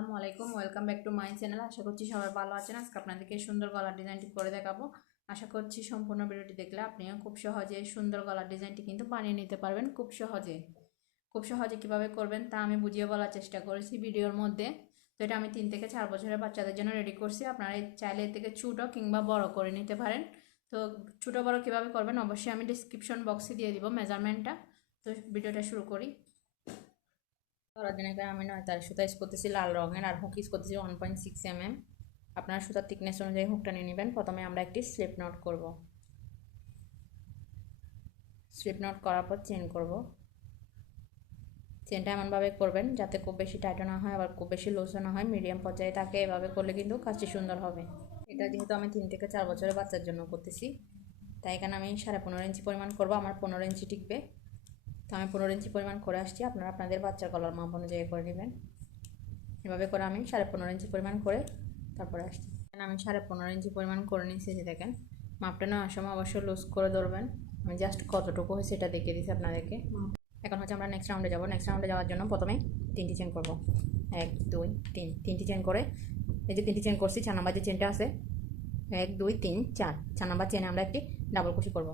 আসসালামু আলাইকুম, welcome back to my channel. আশা করছি সবাই ভালো আছেন। আজকে আপনাদেরকে সুন্দর গলার ডিজাইনটি করে দেখাবো। আশা করছি সম্পূর্ণ ভিডিওটি দেখলে আপনিও খুব সহজে সুন্দর গলার ডিজাইনটি কিন্তু বানিয়ে নিতে পারবেন খুব সহজে। খুব সহজে কীভাবে করবেন তা আমি বুঝিয়ে বলার চেষ্টা করেছি ভিডিওর মধ্যে। তো এটা আমি তিন থেকে চার বছরের বাচ্চাদের জন্য রেডি করছি। আপনারা চাইলে এর থেকে ছোটো কিংবা বড় করে নিতে পারেন। তো ছোটো বড় কীভাবে করবেন অবশ্যই আমি ডিসক্রিপশন বক্সে দিয়ে দিব মেজারমেন্টটা তো ভিডিওটা শুরু করি। এখানে আমি নয়, তার সুতা ইউজ করতেছি লাল রঙের আর হুক ইউজ করতেছি one point six M M আপনার সুতার থিকনেস অনুযায়ী হুকটা নিয়ে নেবেন। প্রথমে আমরা একটি স্লিপ নট করব। স্লিপ নট করার পর চেন করব। চেনটা এমনভাবে করবেন যাতে খুব বেশি টাইটও না হয়, আবার খুব বেশি লুজও না হয়। মিডিয়াম পর্যায়ে থাকে এভাবে করলে কিন্তু কাজটি সুন্দর হবে। এটা যেহেতু আমি তিন থেকে চার বছরের বাচ্চার জন্য করতেছি, তাই এখানে আমি সাড়ে পনেরো ইঞ্চি পরিমাণ করব। আমার পনেরো ইঞ্চি টিকবে। তো আমি পনেরো ইঞ্চি পরিমাণ করে আসছি। আপনারা আপনাদের বাচ্চার গলার মাপ অনুযায়ী করে নেবেন। এভাবে করে আমি সাড়ে পনেরো ইঞ্চি পরিমাণ করে তারপরে আসছি। আমি সাড়ে পনেরো ইঞ্চি পরিমাণ করে নিয়েছি যে দেখেন। মাপটা নেওয়ার সময় অবশ্যই লুজ করে ধরবেন। আমি জাস্ট কতটুকু হয়েছে এটা দেখিয়ে দিচ্ছি আপনাদেরকে। এখন হচ্ছে আমরা নেক্সট রাউন্ডে যাব। নেক্সট রাউন্ডে যাওয়ার জন্য প্রথমে তিনটি চেন করব। এক, দুই, তিন। তিনটি চেন করে এই যে তিনটি চেন করছি, চার নাম্বার যে চেনটা আছে, এক, দুই, তিন, চার। চার নাম্বার চেনে আমরা একটি ডাবল কুশি করব।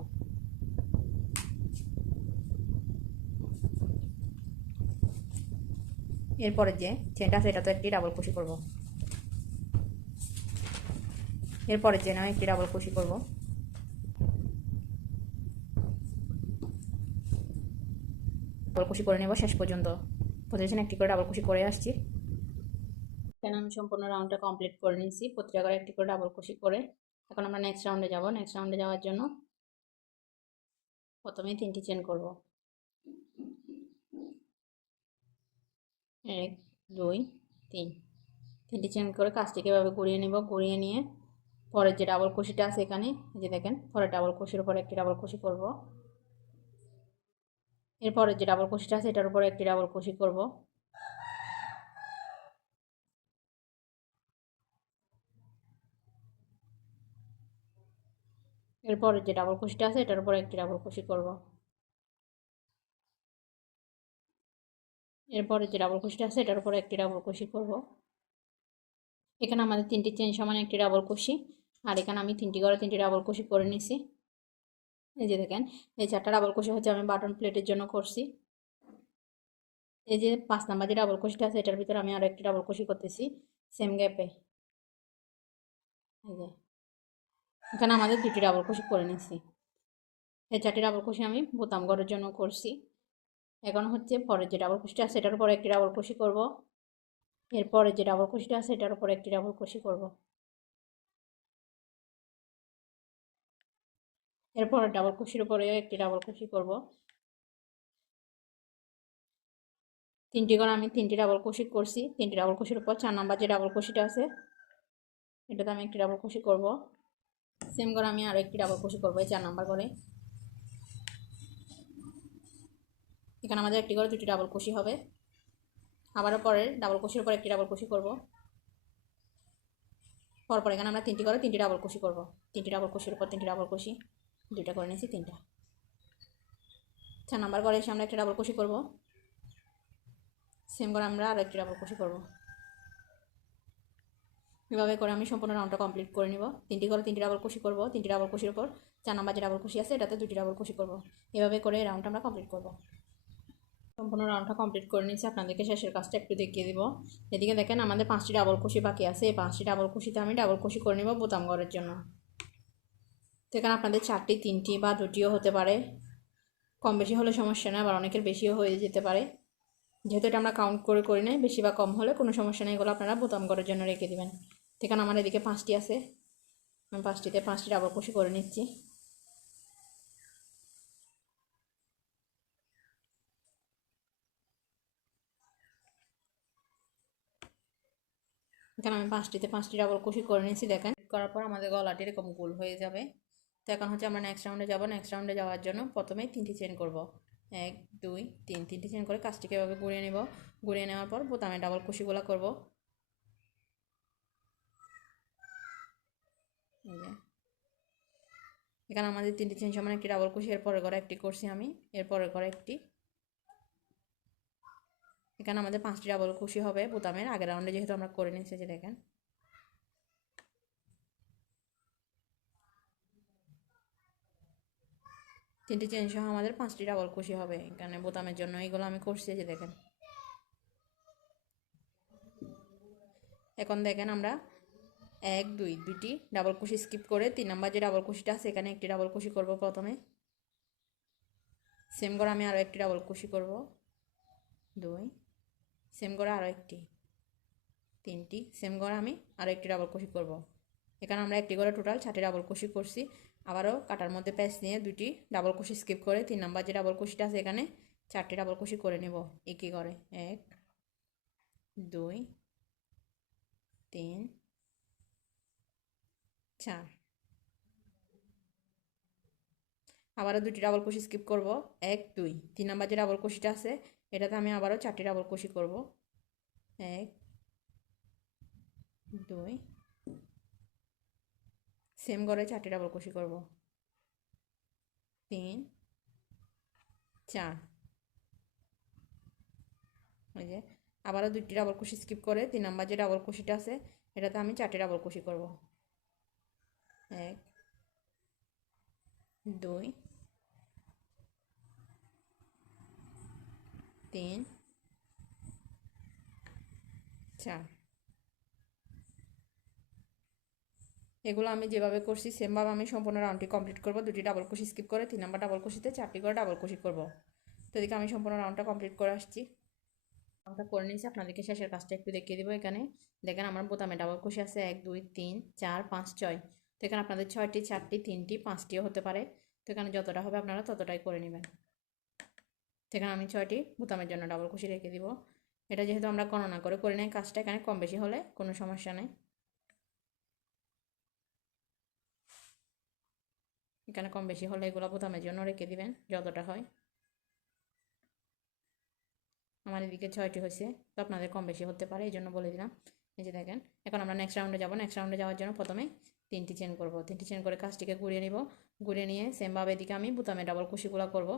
এরপরে যে চেনটা আছে এটা তো একটি ডাবল কুশি করব। এরপরে যে নয় একটি ডাবল কুশি করব। ডাবল কুশি করে নেব শেষ পর্যন্ত। পজিশন একটি করে ডাবল কুশি করে আসছি। এখানে আমি সম্পূর্ণ রাউন্ডটা কমপ্লিট করে নিয়েছি। প্রতিটা করে একটি করে ডাবল কুশি করে। এখন আমরা নেক্সট রাউন্ডে যাব। নেক্সট রাউন্ডে যাওয়ার জন্য প্রথমে তিনটি চেন করব। এক, দুই, তিন। তিনটি চেন করে কাজটিকে এভাবে ঘুরিয়ে নেব, ঘুরিয়ে নিয়ে পরের যে ডাবল কুশিটা আছে এখানে যে দেখেন, পরের ডাবল কুশির উপরে একটি ডাবল কুশি করব। এরপরে যে ডাবল কুশিটা আছে, এটার উপরে একটি ডাবল কুশি করব। এরপরে যে ডাবল কুশিটা আছে, এটার উপরে একটি ডাবল কুশি করব। এরপরে যে ডাবল কুশিটা আছে, এটার উপরে একটি ডাবল কুশি করব। এখানে আমাদের তিনটি চেন সমান একটি ডাবল কুশি আর এখানে আমি তিনটি করে তিনটি ডাবল কুশি করে নিছি। এই যে দেখেন, এই চারটা ডাবল কুশি হচ্ছে আমি বাটন প্লেটের জন্য করছি। এই যে পাঁচ নাম্বার যে ডাবল কুশিটা আছে, এটার ভিতরে আমি আরও একটি ডাবল কুশি করতেছি সেম গ্যাপে এই যে, এখানে আমাদের দুটি ডাবল কুশি করে নিছি। এই চারটি ডাবল কুশি আমি বোতাম ঘরের জন্য করছি। এখন হচ্ছে পরের যে ডাবল কুশিটা এটার উপরে একটি ডাবল কুশি করব। এরপরে যে ডাবল কুশিটা আছে উপরে একটি ডাবল কুশি করব। এরপরে ডাবল কুশির উপরে একটি ডাবল কুশি করব। তিনটি করে আমি তিনটি ডাবল কুশি করছি। তিনটি ডাবল কুশির উপর চার নাম্বার যে ডাবল কুশিটা আছে, এটাতে আমি একটি ডাবল কুশি করব। সেম করে আমি আরও একটি ডাবল কুশি করব, এই চার নাম্বার করে। এখানে আমাদের একটি করে দুটি ডাবল কুশি হবে। আবারও পরে ডাবল কুশির উপর একটি ডাবল কুশি করব। পরপর এখানে আমরা তিনটি করে তিনটি ডাবল কুশি করব। তিনটি ডাবল কুশির উপর তিনটি ডাবল কুশি দুইটা করে নিয়েছি তিনটা। চার নাম্বার করে এসে আমরা একটা ডাবল কুশি করব। সেম করে আমরা আরও একটি ডাবল কুশি করব। এভাবে করে আমি সম্পূর্ণ রাউন্ডটা কমপ্লিট করে নিব। তিনটি করে তিনটি ডাবল কুশি করব, তিনটি ডাবল কুশির উপর। চার নাম্বার যে ডাবল কুশি আছে, এটাতে দুটি ডাবল কুশি করব। এভাবে করে রাউন্ডটা আমরা কমপ্লিট করব। সম্পূর্ণ রাউন্ডটা কমপ্লিট করে নিয়েছি। আপনাদেরকে শেষের কাজটা একটু দেখিয়ে দিব। এদিকে দেখেন, আমাদের পাঁচটি ডাবল কুশি বাকি আছে। এই পাঁচটি ডাবল কুশিতে আমি ডাবল কুশি করে নিব বোতাম ঘরের জন্য। তো এখানে আপনাদের চারটি, তিনটি বা দুটিও হতে পারে। কম বেশি হলে সমস্যা নেই, আবার অনেকের বেশিও হয়ে যেতে পারে। যেহেতু এটা আমরা কাউন্ট করে করি নাই, বেশি বা কম হলে কোনো সমস্যা নেই, এগুলো আপনারা বোতাম ঘরের জন্য রেখে দেবেন। এখানে আমার এদিকে পাঁচটি আছে। আমি পাঁচটিতে পাঁচটি ডাবল কুশি করে নিচ্ছি। এখানে আমি পাঁচটিতে পাঁচটি ডাবল কুশি করে নিয়েছি, দেখেন। করার পর আমাদের গলাটি এরকম গোল হয়ে যাবে। তো এখন হচ্ছে আমরা নেক্সট রাউন্ডে যাব। নেক্সট রাউন্ডে যাওয়ার জন্য প্রথমেই তিনটি চেন করব। এক, দুই, তিন। তিনটি চেন করে কাজটিকে এভাবে ঘুরিয়ে নেব। ঘুরিয়ে নেওয়ার পর বোতামে ডাবল কুশিগুলো করব। এখানে আমাদের তিনটি চেন সমান একটি ডাবল কুশি এরপরে করে একটি করছি আমি। এরপরে করে একটি এখানে আমাদের পাঁচটি ডাবল খুশি হবে বোতামের। আগের রাউন্ডে যেহেতু আমরা করে নিচ্ছি যে দেখেন। তিনটি চেন সহ আমাদের পাঁচটি ডাবল খুশি হবে এখানে বোতামের জন্য। এইগুলো আমি করছি যে দেখেন। এখন দেখেন আমরা এক, দুই, দুইটি ডাবল কুশি স্কিপ করে তিন নাম্বার যে ডাবল কুশিটা আছে, এখানে একটি ডাবল কুশি করব প্রথমে। সেম করে আমি আরও একটি ডাবল কুশি করব। দুই সেম করে আরও একটি। তিনটি। সেম করে আমি আরও একটি ডাবল কুশি করব। এখানে আমরা একটি করে টোটাল চারটি ডাবল কুশি করছি। আবারও কাটার মধ্যে প্যাচ নিয়ে দুটি ডাবল কুশি স্কিপ করে তিন নাম্বার যে ডাবল কুশিটা আছে এখানে, চারটি ডাবল কুশি করে নেব। একই করে। এক, দুই, তিন, চার। আবারও দুটি ডাবল কুশি স্কিপ করব। এক, দুই। তিন নাম্বার যে ডাবল কুশিটা আছে এটাতে আমি আবারও চারটি ডাবল কুশি করব। এক, দুই সেম করে চারটি ডাবল কুশি করব। তিন, চার। ওই যে, আবারও দুটি ডাবল কুশি স্কিপ করে তিন নাম্বার যে ডাবল কুশিটা আছে, এটাতে আমি চারটি ডাবল কুশি করব। এক, দুই তিন চার এগুলো আমি যেভাবে করছি, সেমভাবে আমি সম্পূর্ণ রাউন্ডটি কমপ্লিট করব। দুটি ডাবল কুশি স্কিপ করে, তিন নাম্বার ডাবল কুশিতে চারটি করে ডাবল কুশি করব। তো এদিকে আমি সম্পূর্ণ রাউন্ডটা কমপ্লিট করে আসছি। রাউন্ডটা করে নিয়েছি, আপনাদেরকে শেষের কাজটা একটু দেখিয়ে দেবো এখানে। দেখেন আমার বোতামে ডাবল কুশি আছে, এক, দুই, তিন, চার, পাঁচ, ছয়। তো এখানে আপনাদের ছয়টি, চারটি, তিনটি, পাঁচটিও হতে পারে। তো এখানে যতটা হবে আপনারা ততটাই করে নেবেন। সেখানে আমি ছয়টি বোতামের জন্য ডাবল কুশি রেখে দিব। এটা যেহেতু আমরা গণনা করে করে নেই, কাজটা এখানে কম বেশি হলে কোনো সমস্যা নেই। এখানে কম বেশি হলে এগুলো বোতামের জন্য রেখে দিবেন, যতটা হয়। আমার এদিকে ছয়টি হয়েছে, তো আপনাদের কম বেশি হতে পারে এই জন্য বলে দিলাম। এই যে দেখেন, এখন আমরা নেক্সট রাউন্ডে যাব। নেক্সট রাউন্ডে যাওয়ার জন্য প্রথমে তিনটি চেন করব। তিনটি চেন করে কাজটিকে ঘুরিয়ে নিব। ঘুরিয়ে নিয়ে সেমভাবে এদিকে আমি বোতামে ডাবল কুশিগুলো করব।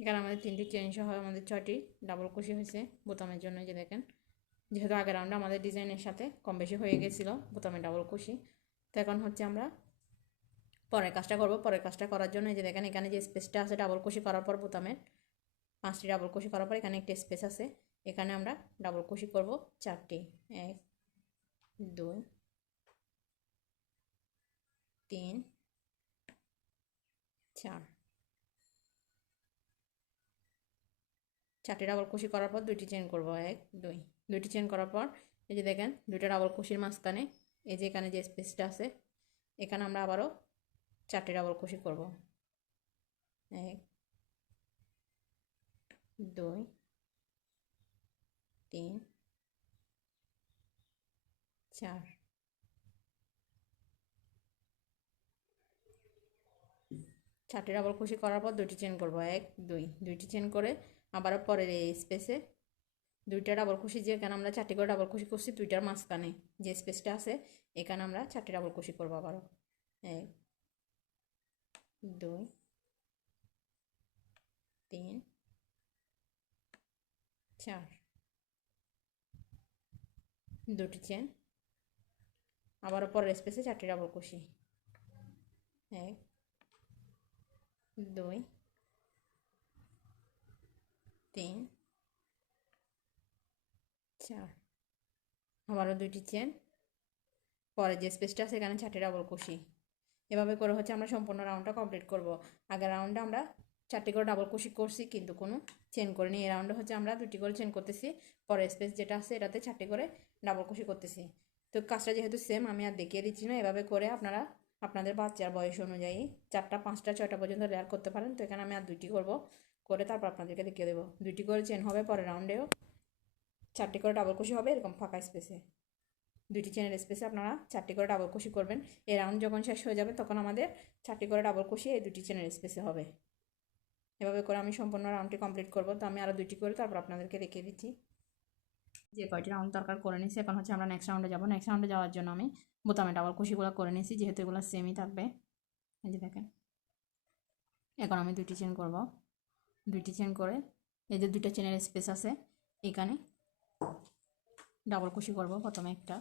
এখানে আমাদের তিনটি চেন সহ আমাদের ছয়টি ডাবল কুশি হয়েছে বোতামের জন্য যে দেখেন। যেহেতু আগের রাউন্ডে আমাদের ডিজাইনের সাথে কম বেশি হয়ে গেছিল বোতামের ডাবল কুশি তো এখন হচ্ছে আমরা পরের কাজটা করব। পরের কাজটা করার জন্য যে দেখেন, এখানে যে স্পেসটা আছে ডাবল কুশি করার পর বোতামের, পাঁচটি ডাবল কুশি করার পর এখানে একটি স্পেস আছে। এখানে আমরা ডাবল কুশি করব চারটি, এক, দুই, তিন, চার। চারটি ডাবল কুশি করার পর দুইটি চেন করব, এক, দুই। দুইটি চেন করার পর, এই যে দেখেন, দুইটা ডাবল কুশির মাঝখানে, এই যে এখানে যে স্পেসটা আছে, এখানে আমরা আবারও চারটি ডাবল কুশি করব। এক, দুই, তিন, চার। চারটি ডাবল কুশি করার পর দুইটি চেন করব, এক, দুই। দুইটি চেন করে আবারও পরের স্পেসে দুইটা ডাবল কুশি যেখানে আমরা চারটি করে ডাবল কুশি করছি, দুইটার মাঝখানে যে স্পেসটা আছে, এখানে আমরা চারটি ডাবল কুশি করব আবারও। এক, দুই, তিন, চার। দুটি চেন আবারও পরের স্পেসে চারটি ডাবল কুশি এক, দুই তিন। চার আবারও দুইটি চেন। পরে যে স্পেসটা আছে এখানে চারটে ডাবল কুশি এভাবে করে হচ্ছে আমরা সম্পূর্ণ রাউন্ডটা কমপ্লিট করব। আগের রাউন্ডে আমরা চারটি করে ডাবল কুশি করছি, কিন্তু কোনো চেন করিনি। এই রাউন্ডে হচ্ছে আমরা দুটি করে চেন করতেছি। পরে স্পেস যেটা আছে এটাতে চারটি করে ডাবল কুশি করতেছি। তো কাজটা যেহেতু সেম আমি আর দেখিয়ে দিচ্ছি না। এভাবে করে আপনারা, আপনাদের বাচ্চার বয়স অনুযায়ী চারটা, পাঁচটা, ছয়টা পর্যন্ত লেয়ার করতে পারেন। তো এখানে আমি আর দুইটি করব। করে তারপর আপনাদেরকে দেখিয়ে দেবো। দুইটি করে চেন হবে পরের রাউন্ডেও চারটি করে ডাবল কুশি হবে এরকম ফাঁকা স্পেসে দুইটি চেনের স্পেসে আপনারা চারটি করে ডাবল কুশি করবেন। এই রাউন্ড যখন শেষ হয়ে যাবে তখন আমাদের চারটি করে ডাবল কুশি এই দুটি চেনের স্পেসে হবে। এভাবে করে আমি সম্পূর্ণ রাউন্ডটি কমপ্লিট করব। তো আমি আরও দুটি করে তারপর আপনাদেরকে দেখিয়ে দিচ্ছি। যে কয়টি রাউন্ড দরকার করে নিয়েছি। এখন হচ্ছে আমরা নেক্সট রাউন্ডে যাব। নেক্সট রাউন্ডে যাওয়ার জন্য আমি বোতামে ডাবল কুশিগুলো করে নিয়েছি। যেহেতু এগুলো সেমই থাকবে। এই যে দেখেন। এখন আমি দুটি চেন করব। দুইটি চেন করে। এই যে দুইটা চেনের স্পেস আছে এখানে। ডাবল কুশি করব প্রথমে একটা।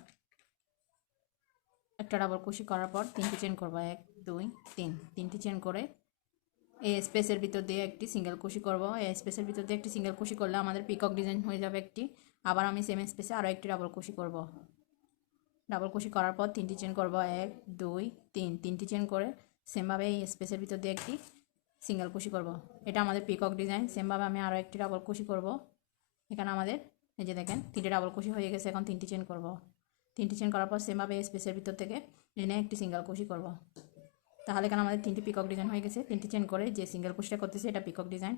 একটা ডাবল কুশি করার পর তিনটি চেন করব। এক, দুই, তিন। তিনটি চেন করে এই স্পেসের ভিতর দিয়ে একটি সিঙ্গেল কুশি করব। এই স্পেসের ভিতর দিয়ে একটি সিঙ্গেল কুশি করলে আমাদের পিকক ডিজাইন হয়ে যাবে একটি। আবার আমি সেম স্পেসে আরও একটি ডাবল কুশি করব। ডাবল কুশি করার পর তিনটি চেন করব। এক, দুই, তিন। তিনটি চেন করে সেমভাবে এই স্পেসের ভিতর দিয়ে একটি সিঙ্গেল কুশি করব। এটা আমাদের পিকক ডিজাইন সেমভাবে আমি আরও একটি ডাবল কুশি করব। এখানে আমাদের, এই যে দেখেন, তিনটে ডাবল কুশি হয়ে গেছে, এখন তিনটি চেন করব। তিনটি চেন করার পর সেমভাবে স্পেসের ভিতর থেকে এনে একটি সিঙ্গেল কুশি করব। তাহলে এখানে আমাদের তিনটি পিকক ডিজাইন হয়ে গেছে, তিনটি চেন করে যে সিঙ্গেল কুশিটা করতেছে, এটা পিকক ডিজাইন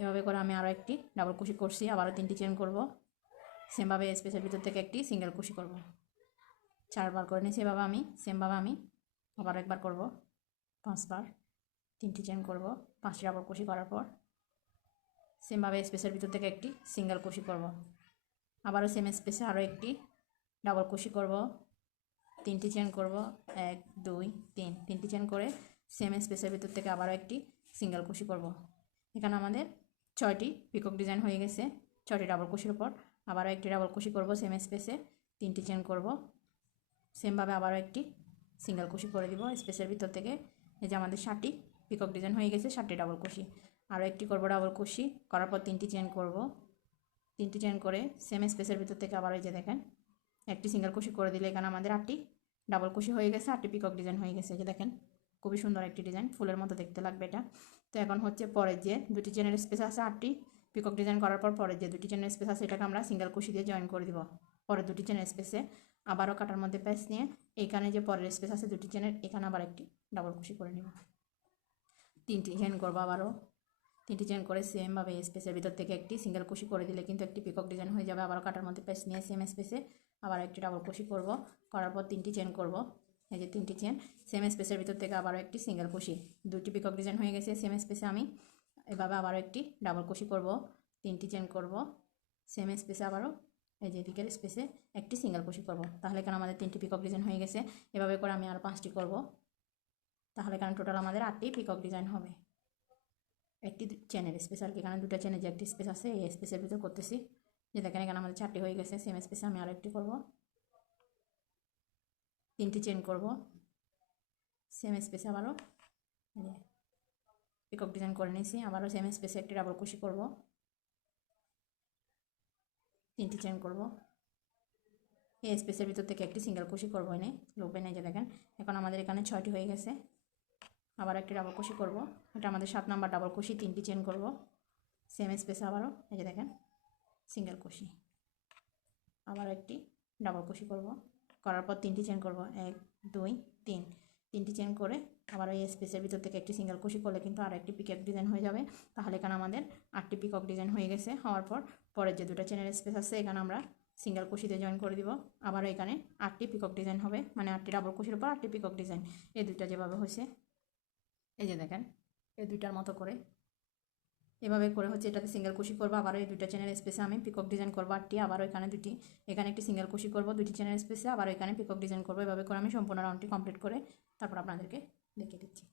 এভাবে করে আমি আরও একটি ডাবল কুশি করছি, আবারও তিনটি চেন করব। সেমভাবে স্পেসের ভিতর থেকে একটি সিঙ্গেল কুশি করব। চারবার করে নিয়েছি, এভাবে আমি সেমভাবে আমি আবার একবার করব, পাঁচবার। তিনটি চেন করব, পাঁচটি ডাবল কুশি করার পর সেমভাবে স্পেসের ভিতর থেকে একটি সিঙ্গেল কুশি করব। আবারও সেম স্পেসে আরও একটি ডাবল কুশি করব। তিনটি চেন করব, এক, দুই, তিন। তিনটি চেন করে সেম স্পেসের ভিতর থেকে আবারও একটি সিঙ্গেল কুশি করব। এখানে আমাদের ছয়টি পিকক ডিজাইন হয়ে গেছে, ছয়টি ডাবল কুশির উপর আবারও একটি ডাবল কুশি করব সেম স্পেসে তিনটি চেন করব। সেমভাবে আবারও একটি সিঙ্গেল কুশি করে দিব স্পেসের ভিতর থেকে। এই যে আমাদের ষাটটি পিকক ডিজাইন হয়ে গেছে, সাতটি ডাবল কুশি আরও একটি করব ডাবল কুশি করার পর তিনটি চেন করব। তিনটি চেন করে সেম স্পেসের ভিতর থেকে আবার এই যে দেখেন, একটি সিঙ্গেল কুশি করে দিলে এখানে আমাদের আটটি ডাবল কুশি হয়ে গেছে, আটটি পিকক ডিজাইন হয়ে গেছে যে দেখেন, খুবই সুন্দর একটি ডিজাইন, ফুলের মতো দেখতে লাগবে এটা। তো এখন হচ্ছে পরের যে দুটি চেনের স্পেস আছে আটটি, পিকক ডিজাইন করার পর পরের যে দুটি চেনের স্পেস আছে এটাকে আমরা সিঙ্গেল কুশি দিয়ে জয়েন করে দিব। পরের দুটি চেনের স্পেসে আবারও কাটার মধ্যে প্যাচ নিয়ে এইখানে যে পরের স্পেস আছে দুটি চেনের এখানে আবার একটি ডাবল কুশি করে নিব। তিনটি চেন করব আবারও। তিনটি চেন করে সেমভাবে স্পেসের ভিতর থেকে একটি সিঙ্গেল কুশি করে দিলে কিন্তু একটি পিকক ডিজাইন হয়ে যাবে। আবার কাটার মধ্যে প্যাচ নিয়ে সেম স্পেসে আবার একটি ডাবল কুশি করব। করার পর তিনটি চেন করব। এই যে তিনটি চেন সেম স্পেসের ভিতর থেকে আবারও একটি সিঙ্গেল কুশি। দুটি পিকক ডিজাইন হয়ে গেছে সেম স্পেসে আমি। এভাবে আবারও একটি ডাবল কুশি করব। তিনটি চেন করব। সেম স্পেসে আবারও এই যে দিকের স্পেসে একটি সিঙ্গেল কুশি করব। তাহলে কেন আমাদের তিনটি পিকক ডিজাইন হয়ে গেছে? এভাবে করে আমি আর পাঁচটি করব। তাহলে কারণ টোটাল আমাদের আটটি পিকক ডিজাইন হবে। একটি চেনের স্পেস আর কি এখানে দুটো চেনের যে একটি স্পেস আছে, এই স্পেসের ভিতর করতেছি। যে দেখেন এখানে আমাদের চারটি হয়ে গেছে সেম স্পেসে আমি আরও একটি করব। তিনটি চেন করব। সেম স্পেসে আবারও পিকক ডিজাইন করে নিয়েছি, আবারও সেম স্পেসে একটি ডাবল কুশি করব। তিনটি চেন করব। এই স্পেসের ভিতর থেকে একটি সিঙ্গেল কুশি করব এনে। লোপে নেই যে দেখেন, এখন আমাদের এখানে ছয়টি হয়ে গেছে। আবার একটি ডাবল কুশি করব। এটা আমাদের সাত নাম্বার ডাবল কুশি তিনটি চেন করব। সেম স্পেসে আবারও, এই যে দেখেন সিঙ্গেল কুশি আবার একটি ডাবল কুশি করব। করার পর তিনটি চেন করব। এক, দুই, তিন। তিনটি চেন করে আবার ওই স্পেসের ভিতর থেকে একটি সিঙ্গেল কুশি করলে কিন্তু আর একটি পিকক ডিজাইন হয়ে যাবে। তাহলে এখানে আমাদের আটটি পিকক ডিজাইন হয়ে গেছে। হওয়ার পর পরের যে দুটো চেনের স্পেস আছে, এখানে আমরা সিঙ্গেল কুশিতে জয়েন করে দিব। আবার এখানে আটটি পিকক ডিজাইন হবে। মানে আটটি ডাবল কুশির উপর আটটি পিকক ডিজাইন এই দুইটা যেভাবে হয়েছে এই যে দেখেন, এই দুইটার মতো করে। এভাবে করে হচ্ছে এটাতে সিঙ্গেল কুশি করব, আবারও এই দুইটা চ্যানেল স্পেসে আমি পিকক ডিজাইন করব আটটি, আবারও এখানে দুটি এখানে একটি সিঙ্গেল কুশি করব দুটি চ্যানেল স্পেসে আবার এখানে পিকক ডিজাইন করব। এভাবে করে আমি সম্পূর্ণ রাউন্ডটি কমপ্লিট করে তারপর আপনাদেরকে দেখিয়ে দিচ্ছি।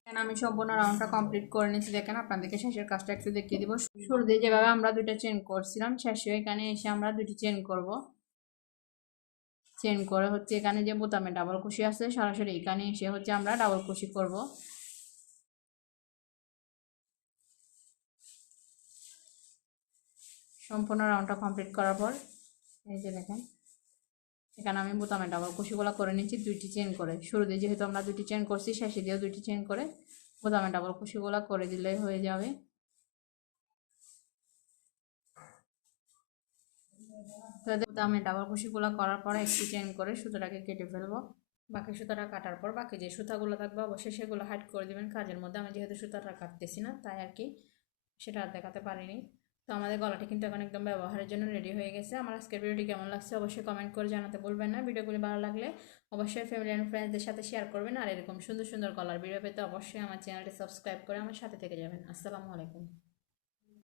এখানে আমি সম্পূর্ণ রাউন্ডটা কমপ্লিট করে নিচ্ছি দেখেন, আপনাদেরকে শেষের কাজটা একটু দেখিয়ে দিব। শুরুতে যেভাবে আমরা দুইটা চেন করছিলাম, শেষে এখানে এসে আমরা দুটি চেন করব। চেন করে হচ্ছে এখানে যে বোতামে ডাবল কুশি আছে, সরাসরি এখানে এসে হচ্ছে আমরা ডাবল কুশি করব। সম্পূর্ণ রাউন্ডটা কমপ্লিট করার পর, এই যে দেখেন, এখানে আমি বোতামে ডাবল কুশিগুলো করে নিচ্ছি, দুইটি চেন করে। শুরুতে যেহেতু আমরা দুটি চেন করছি, শেষে দিয়েও দুইটি চেন করে, বোতামে ডাবল কুশিগুলো করে দিলে হয়ে যাবে। তো বোতামে ডাবল কুশিগুলো করার পরে একটি চেন করে সুতোটাকে কেটে ফেলব। বাকি সুতাটা কাটার পর বাকি যে সুতাগুলো থাকবে, অবশ্যই সেগুলো হাইড করে দেবেন। কাজের মধ্যে আমি যেহেতু সুতাটা কাটতেছি না, তাই আর কি সেটা আর দেখাতে পারিনি। তো তো আমাদের গলাটি কিন্তু এখন একদম ব্যবহারের জন্য রেডি হয়ে গেছে। আমার আজকের ভিডিওটি কেমন লাগছে অবশ্যই কমেন্ট করে জানাতে বলবেন না। ভিডিওগুলি ভালো লাগলে অবশ্যই ফ্যামিলি অ্যান্ড ফ্রেন্ডসদের সাথে শেয়ার করবেন। আর এরকম সুন্দর সুন্দর গলার ভিডিও পেতে অবশ্যই আমার চ্যানেলটি সাবস্ক্রাইব করে আমার সাথে থেকে যাবেন। আসসালামু আলাইকুম।